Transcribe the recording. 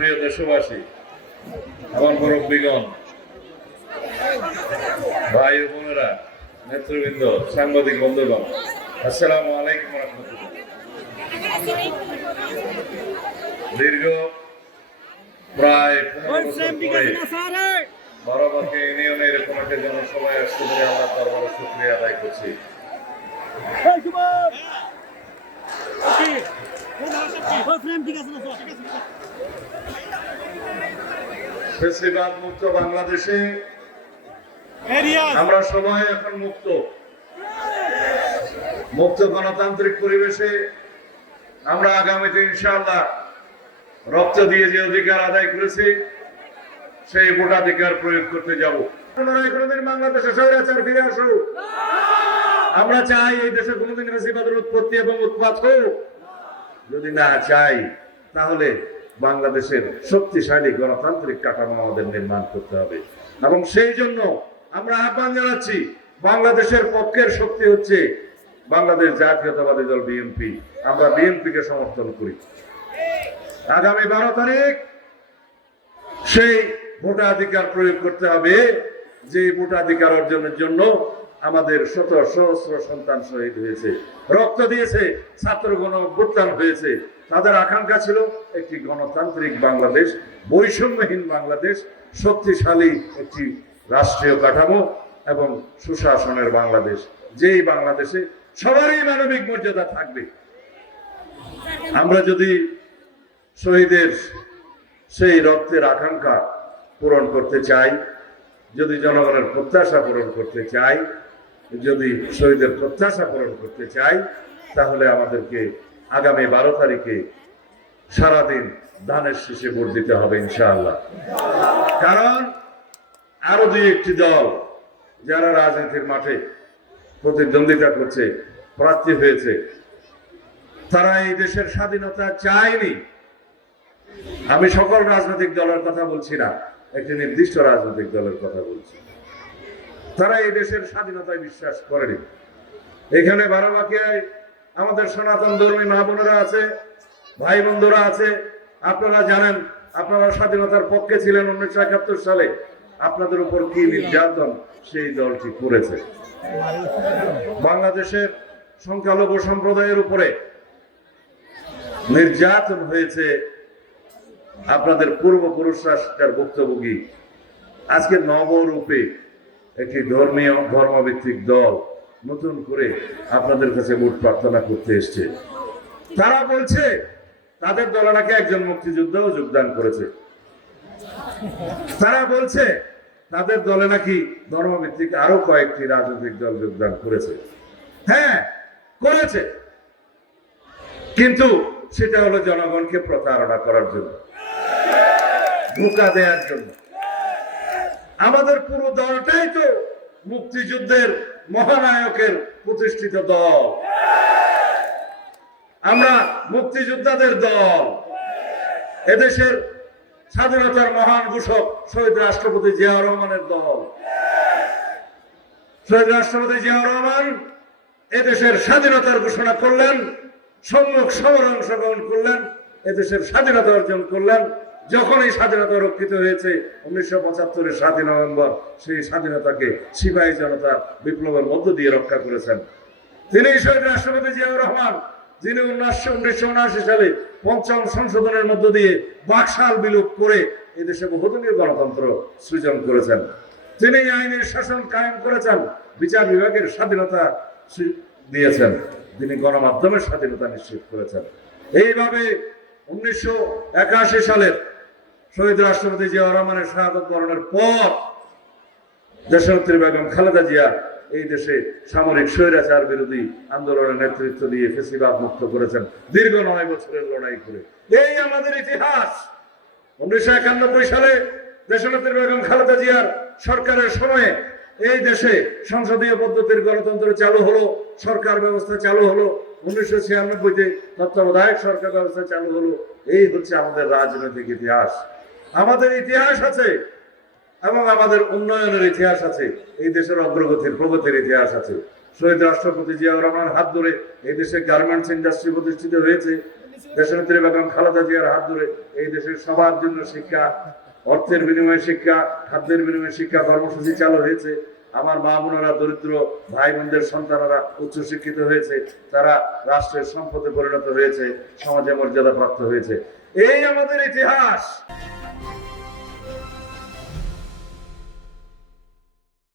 প্রিয় দেশবাসী আমার মুরব্বীগণ ভাই ও বোনেরা নেতৃবৃন্দ সাংবাদিক বন্ধুগণ আসসালামু আলাইকুম রহমতুল্লাহ। দীর্ঘ প্রায় বারোবাকে ইউনিয়নের এরকম একটা জনসভায় আসতে পেরে আমরা দরবারে শুক্রিয়া আদায় করছি। ফেসিবাদ মুক্ত বাংলাদেশে আমরা সবাই এখন মুক্ত। মুক্ত গণতান্ত্রিক পরিবেশে আমরা আগামীতে রক্ত দিয়ে যে অধিকার আদায় করেছি, সেই ভোটাধিকার প্রয়োগ করতে যাব। বাংলাদেশে ফিরে আসুক। আমরা চাই এই দেশে কোনোদিন উৎপত্তি এবং উৎপাত হোক। যদি না চাই, তাহলে বাংলাদেশের শক্তিশালী গণতান্ত্রিক কাঠামো আমাদের নির্মাণ করতে হবে। এবং সেই জন্য আমরা আহ্বান জানাচ্ছি, বাংলাদেশের পক্ষের শক্তি হচ্ছে বাংলাদেশ জাতীয়তাবাদী দল বিএনপি আমরা বিএনপি কে সমর্থন করি। আগামী বারো তারিখ সেই ভোটাধিকার প্রয়োগ করতে হবে, যে ভোটাধিকার অর্জনের জন্য আমাদের শত সহস্র সন্তান শহীদ হয়েছে। রক্ত দিয়েছে, ছাত্র গণ অভ্যুত্থান হয়েছে। তাদের আকাঙ্ক্ষা ছিল একটি গণতান্ত্রিক বাংলাদেশ, বৈষম্যহীন বাংলাদেশ, শক্তিশালী একটি রাষ্ট্রীয় কাঠামো এবং সুশাসনের বাংলাদেশ। যেই বাংলাদেশে সবারই মানবিক মর্যাদা থাকবে। আমরা যদি শহীদের সেই রক্তের আকাঙ্ক্ষা পূরণ করতে চাই, যদি জনগণের প্রত্যাশা পূরণ করতে চাই যদি শহীদের প্রত্যাশা পূরণ করতে চাই, তাহলে আমাদেরকে আগামী বারো তারিখে সারাদিন ধানের শেষে ভোট দিতে হবে, ইনশাআল্লাহ। কারণ আরও দুই একটি দল যারা রাজনীতির মাঠে প্রতিদ্বন্দ্বিতা করছে, প্রার্থী হয়েছে, তারা এই দেশের স্বাধীনতা চায়নি। আমি সকল রাজনৈতিক দলের কথা বলছি না, একটি নির্দিষ্ট রাজনৈতিক দলের কথা বলছি। তারা এই দেশের স্বাধীনতায় বিশ্বাস করেনি। এখানে বারাবাকিয়ায় আমাদের সনাতন ধর্মী মা বোনেরা আছে, ভাই বন্ধুরা আছে, আপনারা জানেন, আপনারা স্বাধীনতার পক্ষে ছিলেন উনিশশো একাত্তর সালে। আপনাদের উপর কি নির্যাতন? সেই দলটি করেছে। বাংলাদেশের সংখ্যালঘু সম্প্রদায়ের উপরে নির্যাতন হয়েছে। আপনাদের পূর্বপুরুষরা সেটার ভুক্তভোগী। আজকে নবরূপে একটি ধর্মীয়, ধর্মভিত্তিক দল নতুন করে আপনাদের কাছে ভোট প্রার্থনা করতে এসছে। তারা বলছে, তাদের দলে নাকি একজন মুক্তিযোদ্ধাও যোগদান করেছে। তারা বলছে, তাদের দলে নাকি ধর্মভিত্তিক আরও কয়েকটি রাজনৈতিক দল যোগদান করেছে। হ্যাঁ করেছে। কিন্তু সেটা হলো জনগণকে প্রতারণা করার জন্য, ধোকা দেওয়ার জন্য। আমাদের পুরো দলটাই তো মুক্তিযুদ্ধের মহানায়কের প্রতিষ্ঠিত দল। আমরা মুক্তিযোদ্ধাদের দল। এদেশের স্বাধীনতার মহান ঘোষক শহীদ রাষ্ট্রপতি জিয়াউর রহমানের দল। শহীদ রাষ্ট্রপতি জিয়াউর রহমান এদেশের স্বাধীনতার ঘোষণা করলেন, সম্মুখ সমরে অংশগ্রহণ করলেন, এদেশের স্বাধীনতা অর্জন করলেন। যখন এই স্বাধীনতা রক্ষিত হয়েছে, উনিশশো পঁচাত্তরের সাতই নভেম্বর, সেই স্বাধীনতাকে সিপাহী জনতা বিপ্লবের মধ্য দিয়ে রক্ষা করেছেন। তিনি শহীদ রাষ্ট্রপতি জিয়াউর রহমান, যিনি উনিশশো উনিশশো উনআশি সালে পঞ্চম সংশোধনের মধ্য দিয়ে বাকশাল বিলোপ করে এদেশে বহুদলীয় গণতন্ত্র সৃজন করেছেন। তিনি আইনের শাসন কায়েম করেছেন, বিচার বিভাগের স্বাধীনতা দিয়েছেন। তিনি গণমাধ্যমের স্বাধীনতা নিশ্চিত করেছেন। এইভাবে উনিশশো একাশি সালের শহীদ রাষ্ট্রপতি জিয়াউর রহমানের শাহাদত বরণের পর দেশনেত্রী বেগম খালেদা জিয়া এই দেশে সামরিক স্বৈরাচার বিরোধী আন্দোলনের নেতৃত্ব দিয়ে ফেসিবাদ মুক্ত করেছেন। দীর্ঘ নয় বছরের লড়াই করে। এই আমাদের ইতিহাস। উনিশশো একানব্বই সালে দেশনেত্রী বেগম খালেদা জিয়ার সরকারের সময়ে এই দেশে সংসদীয় পদ্ধতির গণতন্ত্র চালু হলো, সরকার ব্যবস্থা চালু হলো। উনিশশো ছিয়ানব্বইতে তত্ত্বাবধায়ক সরকার ব্যবস্থা চালু হলো। এই হচ্ছে আমাদের রাজনৈতিক ইতিহাস। আমাদের ইতিহাস আছে এবং আমাদের উন্নয়নের ইতিহাস আছে। এই দেশের অগ্রগতির, প্রগতির ইতিহাস আছে। শহীদ রাষ্ট্রপতি জিয়াউর রহমান হাত ধরে এই দেশে গার্মেন্টস ইন্ডাস্ট্রি প্রতিষ্ঠিত হয়েছে। দেশনেত্রী বেগম খালেদা জিয়ার হাত ধরে এই দেশের সবার জন্য শিক্ষা, অর্থের বিনিময়ে শিক্ষা, খাদ্যের বিনিময়ে শিক্ষা কর্মসূচি চালু হয়েছে। আমার মা বোনেরা দরিদ্র ভাই বোনদের সন্তানেরা উচ্চ শিক্ষিত হয়েছে। তারা রাষ্ট্রের সম্পদে পরিণত হয়েছে, সমাজে মর্যাদা প্রাপ্ত হয়েছে। এই আমাদের ইতিহাস।